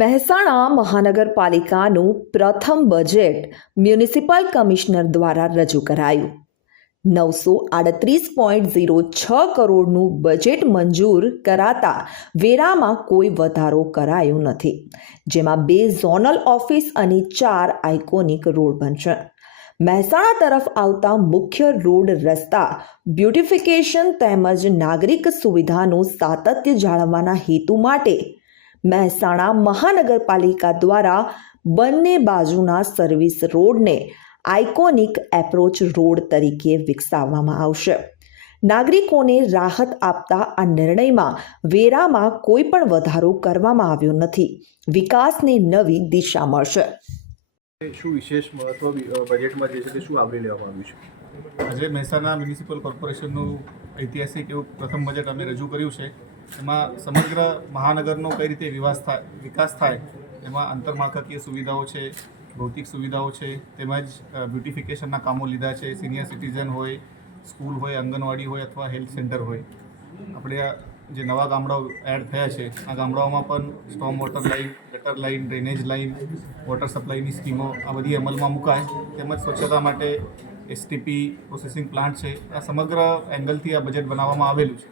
મહેસાણા મહાનગરપાલિકાનું પ્રથમ budget municipal commissioner દ્વારા રજૂ કરાયું. નવસો આડત્રીસ પોઈન્ટ ઝીરો છ કરોડનું બજેટ મંજૂર કરાતા વેરામાં કોઈ વધારો કરાયો નથી, જેમાં બે ઝોનલ ઓફિસ અને ચાર આઇકોનિક રોડ બનશે. મહેસાણા તરફ આવતા મુખ્ય રોડ રસ્તા બ્યુટિફિકેશન તેમજ નાગરિક સુવિધાનું સાતત્ય જાળવવાના હેતુ માટે મહેસાણા મહાનગરપાલિકા દ્વારા બંને બાજુના સર્વિસ રોડને આઇકોનિક એપ્રોચ રોડ તરીકે વિકસાવવામાં આવશે. નાગરિકોને રાહત આપતા આ નિર્ણયમાં વેરામાં કોઈ પણ વધારો કરવામાં આવ્યો નથી. વિકાસને નવી દિશા મળશે. શું વિશેષ મહત્વ બજેટમાં જે છે તે શું આવરી લેવામાં આવ્યું છે? આજે મહેસાણા મ્યુનિસિપલ કોર્પોરેશનનું ઐતિહાસિક એવું પ્રથમ બજેટ અમે રજૂ કર્યું છે. એમાં સમગ્ર મહાનગરનો કઈ રીતે વિવાસ થાય વિકાસ થાય, એમાં આંતરમાળખાકીય સુવિધાઓ છે, ભૌતિક સુવિધાઓ છે, તેમજ બ્યુટિફિકેશનના કામો લીધા છે સિનિયર સિટીઝન હોય, સ્કૂલ હોય, આંગણવાડી હોય અથવા હેલ્થ સેન્ટર હોય. આપણે જે નવા ગામડાઓ એડ થયા છે, આ ગામડાઓમાં પણ સ્ટોમ વોટર લાઇન ગટર લાઇન ડ્રેનેજ લાઇન વોટર સપ્લાયની સ્કીમો આ બધી અમલમાં મુકાય. તેમજ સ્વચ્છતા માટે એસટીપી પ્રોસેસિંગ પ્લાન્ટ છે. આ સમગ્ર એંગલથી આ બજેટ બનાવવામાં આવેલું છે.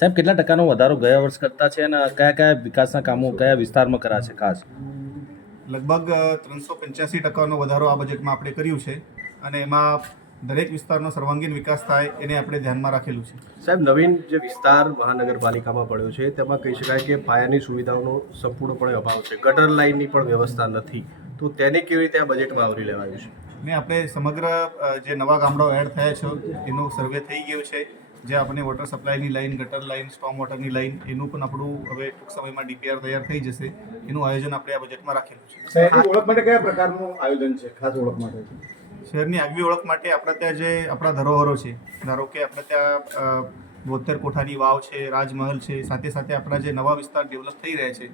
સાહેબ કેટલા ટકાનો વધારો ગયા વર્ષ કરતા છે અને કયા કયા વિકાસના કામો કયા વિસ્તારમાં કરા છે ખાસ? લગભગ ત્રણસો પંચ્યાસી ટકાનો વધારો આ બજેટમાં આપણે કર્યું છે અને એમાં દરેક વિસ્તારનો સર્વાંગીણ વિકાસ થાય એને આપણે ધ્યાનમાં રાખેલું છે. સાહેબ નવીન જે વિસ્તાર મહાનગરપાલિકામાં પડ્યો છે તેમાં કહી શકાય કે પાયાની સુવિધાઓનો સંપૂર્ણપણે અભાવ છે. ગટર લાઇનની પણ વ્યવસ્થા નથી. તો તેને કેવી રીતે આ બજેટમાં આવરી લેવાયું છે? ને આપણે સમગ્ર જે નવા ગામડાઓ એડ થયા છે એનું સર્વે થઈ ગયો છે જે આપણે વોટર સપ્લાયની લાઇન ગટર લાઇન સ્ટોમ વોટરની લાઇન એનું પણ આપણું હવે ટૂંક સમયમાં ડીપીઆર તૈયાર થઈ જશે. એનું આયોજન આપણે આ બજેટમાં રાખેલું છે. શહેરની ઓળખ માટે કયા પ્રકારનું આયોજન છે? ખાસ ઓળખ માટે. શહેરની આગવી ઓળખ માટે આપણે ત્યાં જે આપણા ધરોહરો છે ધારો કે આપણે ત્યાં બોતેર કોઠાની વાવ છે રાજમહલ છે સાથે સાથે આપણા જે નવા વિસ્તાર ડેવલપ થઈ રહ્યા છે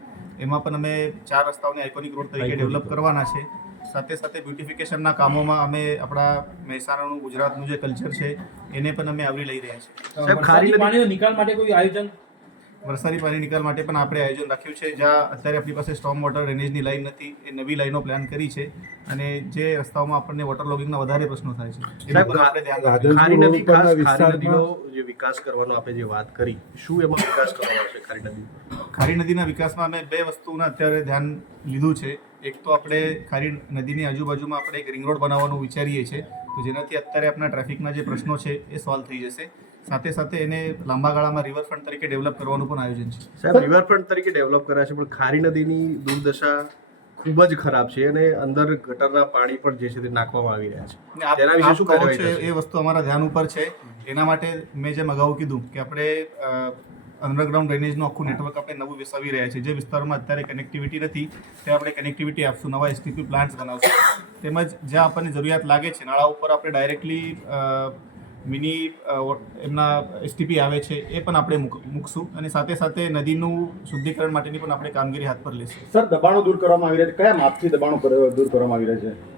એમાં પણ અમે ચાર રસ્તાઓને આઇકોનિક રોડ તરીકે ડેવલપ કરવાના છે. સાથે સાથે બ્યુટિફિકેશનના કામોમાં અમે આપણા મહેસાણાનું ગુજરાતનું જે કલ્ચર છે, એને પણ અમે આવરી લઈ રહ્યા છીએ. ખારી પાણીનો નિકાલ માટે કોઈ આયોજન વરસાદી પાણી નિકાલ માટે પણ આપણે આયોજન રાખ્યું છે. જ્યાં અત્યારે આપણી પાસે સ્ટોમ વોટર ડ્રેનેજની લાઇન નથી. એ નવી લાઈનો પ્લાન કરી છે. અને જે રસ્તાઓમાં આપણને વોટર લોગિંગના વધારે પ્રશ્નો થાય છે એના પર આપણે ધ્યાન રાખીશું. ખારી નદી ખારી નદીનો જે વિકાસ કરવાનો આપણે જે વાત કરી શું એમાં વિકાસ કરવાનો છે ખારી નદી? ખારી નદીના વિકાસમાં અમે બે વસ્તુના અત્યારે ધ્યાન લીધું છે. એક તો આપણે ખારી નદીની આજુબાજુમાં આપણે એક રિંગ રોડ બનાવવાનું વિચારીએ છીએ. તો જેનાથી અત્યારે આપણા ટ્રાફિકના જે પ્રશ્નો છે એ સોલ્વ થઈ જશે. સાથે સાથે એને લાંબા ગાળામાં રિવરફ્રન્ટ તરીકે ડેવલપ કરવાનું પણ આયોજન છે. સાહેબ રિવરફ્રન્ટ તરીકે ડેવલપ કર્યા છે પણ ખારી નદીની દુર્દશા ખૂબ જ ખરાબ છે અને અંદર ગટરના પાણી પણ જે છે તે નાખવામાં આવી રહ્યા છે. તેના વિશે શું કહો છે છો એ વસ્તુ અમારા ધ્યાન ઉપર છે. એના માટે મેં જેમ અગાઉ કીધું કે આપણે અંડરગ્રાઉન્ડ ડ્રેનેજનું આખું નેટવર્ક આપણે નવું વિકસાવી રહ્યા છીએ. જે વિસ્તારોમાં અત્યારે કનેક્ટિવિટી નથી ત્યાં આપણે કનેક્ટિવિટી આપશું નવા એસટીપી પ્લાન્ટ્સ બનાવશું. તેમજ જ્યાં આપણને જરૂરિયાત લાગે છે નાળા ઉપર આપણે ડાયરેક્ટલી મિની એમના એસટીપી આવે છે એ પણ આપણે મૂક- મૂકશું. અને સાથે સાથે નદીનું શુદ્ધિકરણ માટેની પણ આપણે કામગીરી હાથ પર લેશું. સર દબાણો દૂર કરવામાં આવી રહ્યા છે. કયા માપથી દબાણો દૂર કરવામાં આવી રહ્યા છે?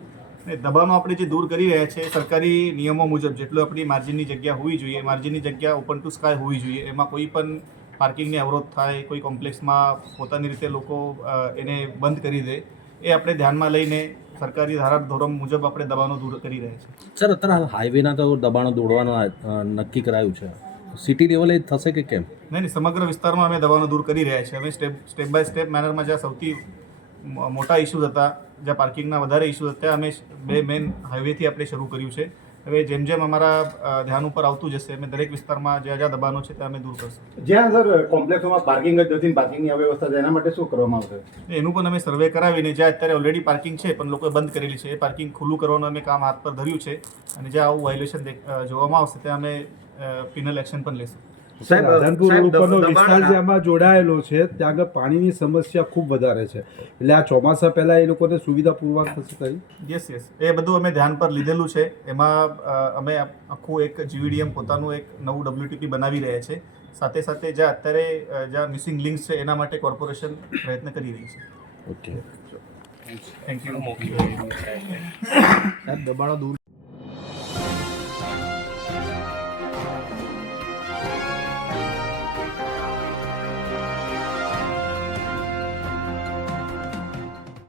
ને દબાણો આપણે જે દૂર કરી રહ્યા છે સરકારી નિયમો મુજબ જેટલું આપણી માર્જિનની જગ્યા હોવી જોઈએ માર્જિનની જગ્યા ઓપન ટુ સ્કાય હોવી જોઈએ એમાં કોઈ પણ પાર્કિંગની અવરોધ થાય કોઈ કોમ્પ્લેક્સમાં પોતાની રીતે લોકો એને બંધ કરી દે એ આપણે ધ્યાનમાં લઈને સરકારી ધારા ધોરણ મુજબ આપણે દબાણો દૂર કરી રહ્યા છે સર અત્યારે હાલ હાઈવેના તો દબાણો દોડવાનું નક્કી કરાયું છે. સિટી લેવલે થશે કે કેમ? નહીં નહીં સમગ્ર વિસ્તારમાં અમે દબાણો દૂર કરી રહ્યા છીએ. અમે સ્ટેપ સ્ટેપ બાય સ્ટેપ મેનરમાં જ્યાં સૌથી મોટા ઇસ્યુઝ હતા જ્યાં પાર્કિંગના વધારે ઇસ્યુઝ હતા અમે બે મેન હાઈવેથી આપણે શરૂ કર્યું છે. હવે જેમ જેમ અમારા ધ્યાન ઉપર આવતું જશે અમે દરેક વિસ્તારમાં જ્યાં જ્યાં દબાણો છે ત્યાં અમે દૂર કરશું. જ્યાં સર કોમ્પ્લેક્સોમાં પાર્કિંગ જ નથી પાર્કિંગની અવ્યવસ્થા છે એના માટે શું કરવામાં આવશે? એનું પણ અમે સર્વે કરાવીને જ્યાં અત્યારે ઓલરેડી પાર્કિંગ છે પણ લોકોએ બંધ કરેલી છે. એ પાર્કિંગ ખુલ્લું કરવાનું અમે કામ હાથ પર ધર્યું છે અને જ્યાં આવું વાયોલેશન જોવામાં આવશે ત્યાં અમે પિનલ એક્શન પણ લેશું. રાધનપુર વિસ્તાર જે આમાં જોડાયેલો છે ત્યાં આગળ પાણીની સમસ્યા ખૂબ વધારે છે. એટલે આ ચોમાસા પહેલા એ લોકોને સુવિધા પૂર્વક થશે ખરી યસ યસ એ બધું અમે ધ્યાન પર લીધેલું છે. એમાં અમે આખું એક જીવીડીએમ પોતાનું એક નવું ડબ્લ્યુટીપી બનાવી રહ્યા છે. સાથે સાથે જ્યાં અત્યારે જે જ્યાં મિસિંગ લિંક્સ છે એના માટે કોર્પોરેશન પ્રયત્ન કરી રહી છે. ઓકે થેન્ક યુ મોકલી દબાણો દૂર